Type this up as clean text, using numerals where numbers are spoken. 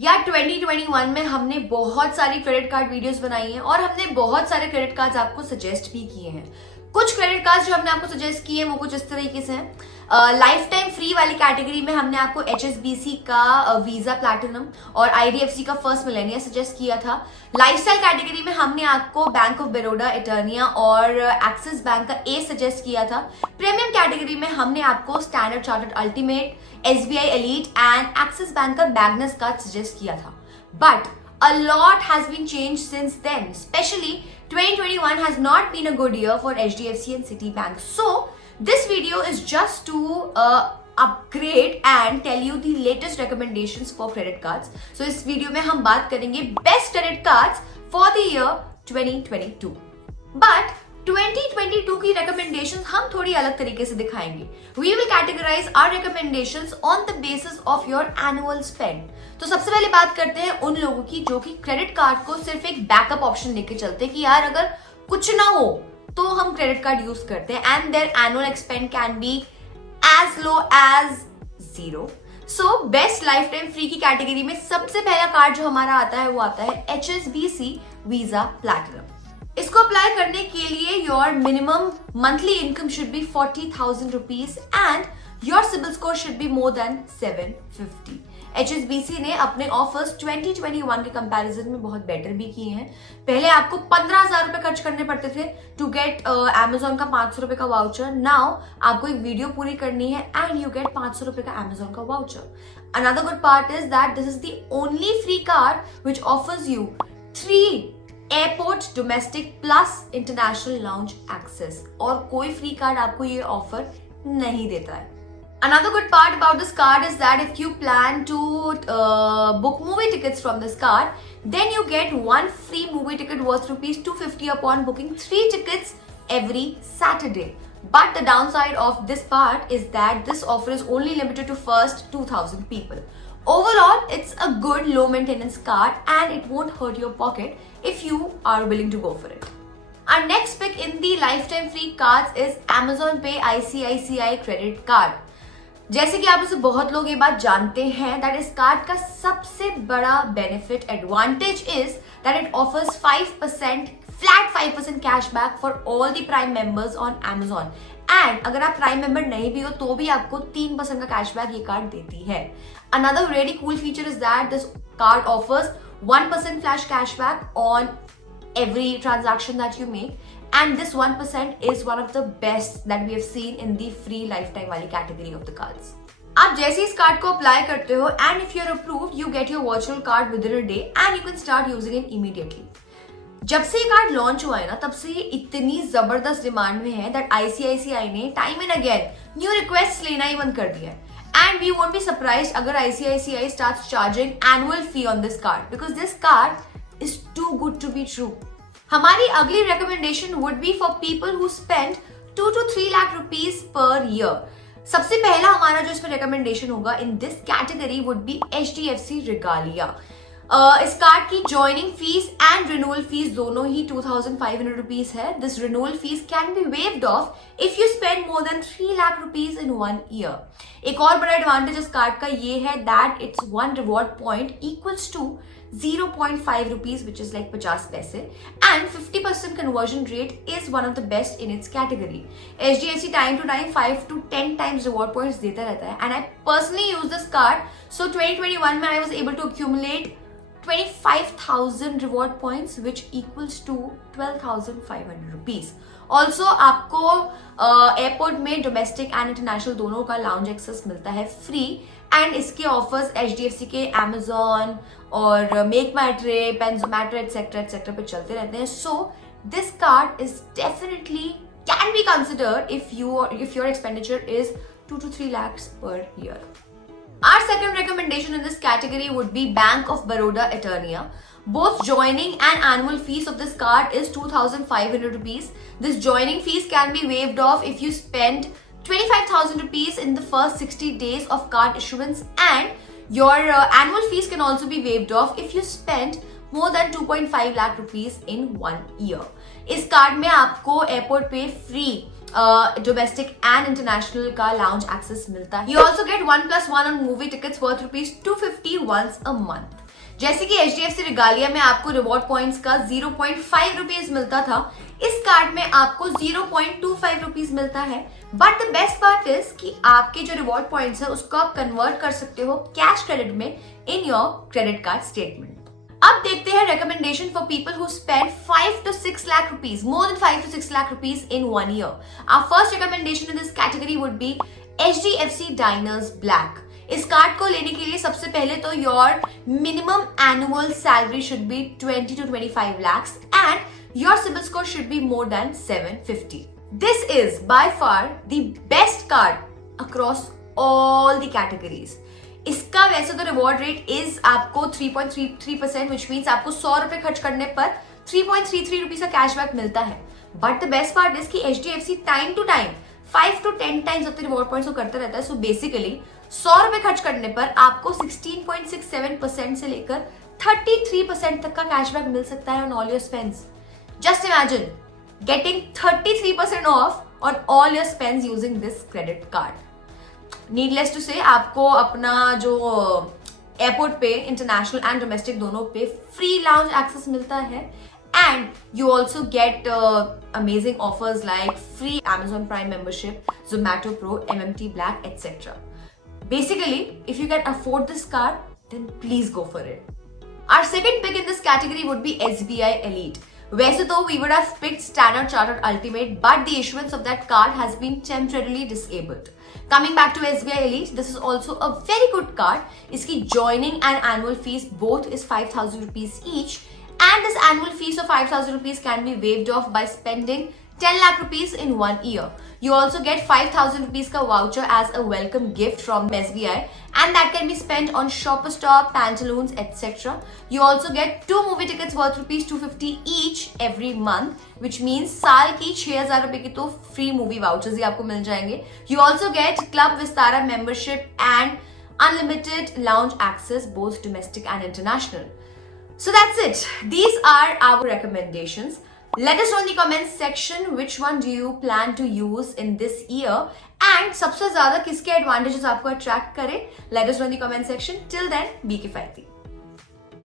यार 2021 में हमने बहुत सारी क्रेडिट कार्ड वीडियोस बनाई हैं और हमने बहुत सारे क्रेडिट कार्ड्स आपको सजेस्ट भी किए हैं। कुछ क्रेडिट कार्ड्स जो हमने आपको सजेस्ट किए हैं वो कुछ इस तरीके से हैं। लाइफ टाइम फ्री वाली कैटेगरी में हमने आपको HSBC का वीजा प्लैटिनम और IDFC का फर्स्ट मिलेनिया सजेस्ट किया था। लाइफस्टाइल कैटेगरी में हमने आपको बैंक ऑफ बड़ौदा, इटर्निया और एक्सिस बैंक का ए सजेस्ट किया था। प्रीमियम कैटेगरी में हमने आपको standard chartered ultimate, SBI elite and axis bank का मैग्नस कार्ड सजेस्ट किया था। But a lot has been changed since then, especially 2021 has not been a good year for HDFC and Citibank. So this video is just to upgrade and tell you the latest recommendations for credit cards. So इस वीडियो में हम बात करेंगे best credit cards for the year 2022. But 2022 की recommendations हम थोड़ी अलग तरीके से दिखाएंगे. We will categorize our recommendations on the basis of your annual spend. तो सबसे पहले बात करते हैं उन लोगों की जो कि क्रेडिट कार्ड को सिर्फ एक बैकअप ऑप्शन लेके चलते हैं कि यार अगर कुछ ना हो तो हम क्रेडिट कार्ड यूज करते हैं and there annual expend can be as low as 0. So best lifetime free की कैटेगरी में सबसे पहला कार्ड जो हमारा आता है वो आता है HSBC वीजा प्लैटिनम. इसको अप्लाई करने के लिए your minimum monthly income should be 40,000 rupees and your CIBIL score should be more than 750. HSBC ने अपने ऑफर्स 2021 के कंपैरिजन में बहुत बेटर भी किए हैं. पहले आपको 15,000 रुपए खर्च करने पड़ते थे टू गेट Amazon का 500 रुपए का वाउचर. नाउ आपको एक वीडियो पूरी करनी है एंड यू गेट 500 रुपए का Amazon का voucher. Another good part is that this is the only free card which offers you 3 airport, domestic plus international lounge access. और कोई फ्री कार्ड आपको ये ऑफर नहीं देता है. Another good part about this card is that if you plan to book movie tickets from this card, then you get one free movie ticket worth rupees 250 upon booking 3 tickets every Saturday. But the downside of this part is that this offer is only limited to first 2,000 people. Overall, it's a good low maintenance card and it won't hurt your pocket if you are willing to go for it. Our next pick in the lifetime free cards is Amazon Pay ICICI credit card. जैसे कि आप में से बहुत लोग ये बात जानते हैं दैट इस कार्ड का सबसे बड़ा benefit advantage is that it offers 5% फ्लैट 5% cashback for all the prime members on Amazon. And अगर आप प्राइम मेंबर नहीं भी हो तो भी आपको 3% का कैशबैक ये कार्ड देती है. Another really cool feature is that this card offers 1% flash cashback on every transaction that you make, and this 1% is one of the best that we have seen in the free lifetime वाली category of the cards. आप जैसे इस कार्ड को अप्लाई करते हो and if you're approved you get your virtual card within a day and you can start using it immediately. जब से ये कार्ड लॉन्च हुआ है ना तब से ये इतनी जबरदस्त डिमांड में है दैट ICICI ने time and again new request लेना ही बंद कर दिया है. And we won't be surprised अगर ICICI starts charging annual fee on this card because this card is too good to be true. हमारी अगली recommendation would be for people who spend 2 to 3 lakh rupees per year. सबसे पहला हमारा जो इसमें recommendation होगा in this category would be HDFC Regalia. इस card की joining fee and renewal fee दोनों ही 2,500 रुपीज है. This renewal fee can be waived off if you spend more than 3 lakh rupees in 1 year. एक और बड़ा एडवांटेज इस कार्ड का ये है that it's 1 reward point equals to 0.5 rupees, which is like 50 पैसे, and 50% conversion rate is one of the best in its category. HDFC time to time 5 to 10 times reward points देता रहता है and I personally use this card. So 2021 में I was able to accumulate 25,000 reward points which equals to 12,500 rupees. Also आपको एयरपोर्ट में domestic and international दोनों का lounge access मिलता है फ्री एंड इसके ऑफर्स HDFC के Amazon और मेक माई ट्रिप एंड जोमैटो एक्सेट्रा पे चलते रहते हैं. So this card is definitely can be considered if your expenditure is 2 to 3 lakhs per year. Our second recommendation in this category would be Bank of Baroda Eternia. Both joining and annual fees of this card is 2,500 rupees. This joining fees can be waived off if you spend 25,000 rupees in the first 60 days of card issuance, and your annual fees can also be waived off if you spend more than 2.5 lakh rupees in 1 year. इस कार्ड में आपको एयरपोर्ट पे free domestic and international का lounge access मिलता है. You also get 1+1 on movie tickets worth rupees 250 once a month. जैसे कि HDFC regalia में आपको रिवॉर्ड पॉइंट्स का 0.5 रुपीज मिलता था, इस कार्ड में आपको 0.25 रुपीज मिलता है। But the best part is कि आपके जो रिवॉर्ड पॉइंट्स है उसको आप कन्वर्ट कर सकते हो कैश क्रेडिट में in your credit card statement. अब देखते हैं recommendation for people who spend 5 to 6 lakh rupees, more than 5 to 6 lakh rupees in 1 year. Our first recommendation in this category would be HDFC Diners Black. इस कार्ड को लेने के लिए सबसे पहले तो your minimum annual salary should be 20 to 25 lakhs and your CIBIL score should be more than 750. This is by far the best card across all the categories. इसका वैसे तो रिवॉर्ड रेट इज आपको 3.33%, विच मीन्स आपको 100 रुपए खर्च करने पर 3.33 रुपीज का कैशबैक मिलता है। But the best part is कि HDFC time to time 5 to 10 times अपने रिवॉर्ड पॉइंट्स को करता रहता है। सो बेसिकली 100 रुपए खर्च करने पर आपको 16.67% से लेकर 33% तक का कैशबैक मिल सकता है on all your spends. Just imagine getting 33% off on all your spends using this credit card. Needless to say आपको अपना जो एयरपोर्ट पे इंटरनेशनल एंड डोमेस्टिक दोनों पे फ्री लाउंज एक्सेस मिलता है and you also get amazing offers like free Amazon Prime membership, Zomato Pro, MMT Black, etc. Basically, if you can afford this card, then please go for it. Our second pick in this category would be SBI Elite. वैसे तो we would have picked Standard Chartered Ultimate, but the issuance of that card has been temporarily disabled. Coming back to SBI Elite, this is also a very good card. इसकी joining and annual fees both is 5,000 rupees each, and this annual fees of 5,000 rupees can be waived off by spending 10 lakh rupees in 1 year. You also get 5,000 rupees ka voucher as a welcome gift from SBI, and that can be spent on Shopper Stop, Pantaloons, etc. You also get 2 movie tickets worth rupees 250 each every month, which means साल की 6,000 रुपए की तो free movie vouchers ही आपको मिल जाएंगे. You also get Club Vistara membership and unlimited lounge access, both domestic and international. So that's it. These are our recommendations. Let us know in the comments section which one do you plan to use in this year and सबसे ज्यादा किसके advantages आपको attract करे. Let us know in the comment section. Till then, be किफायती.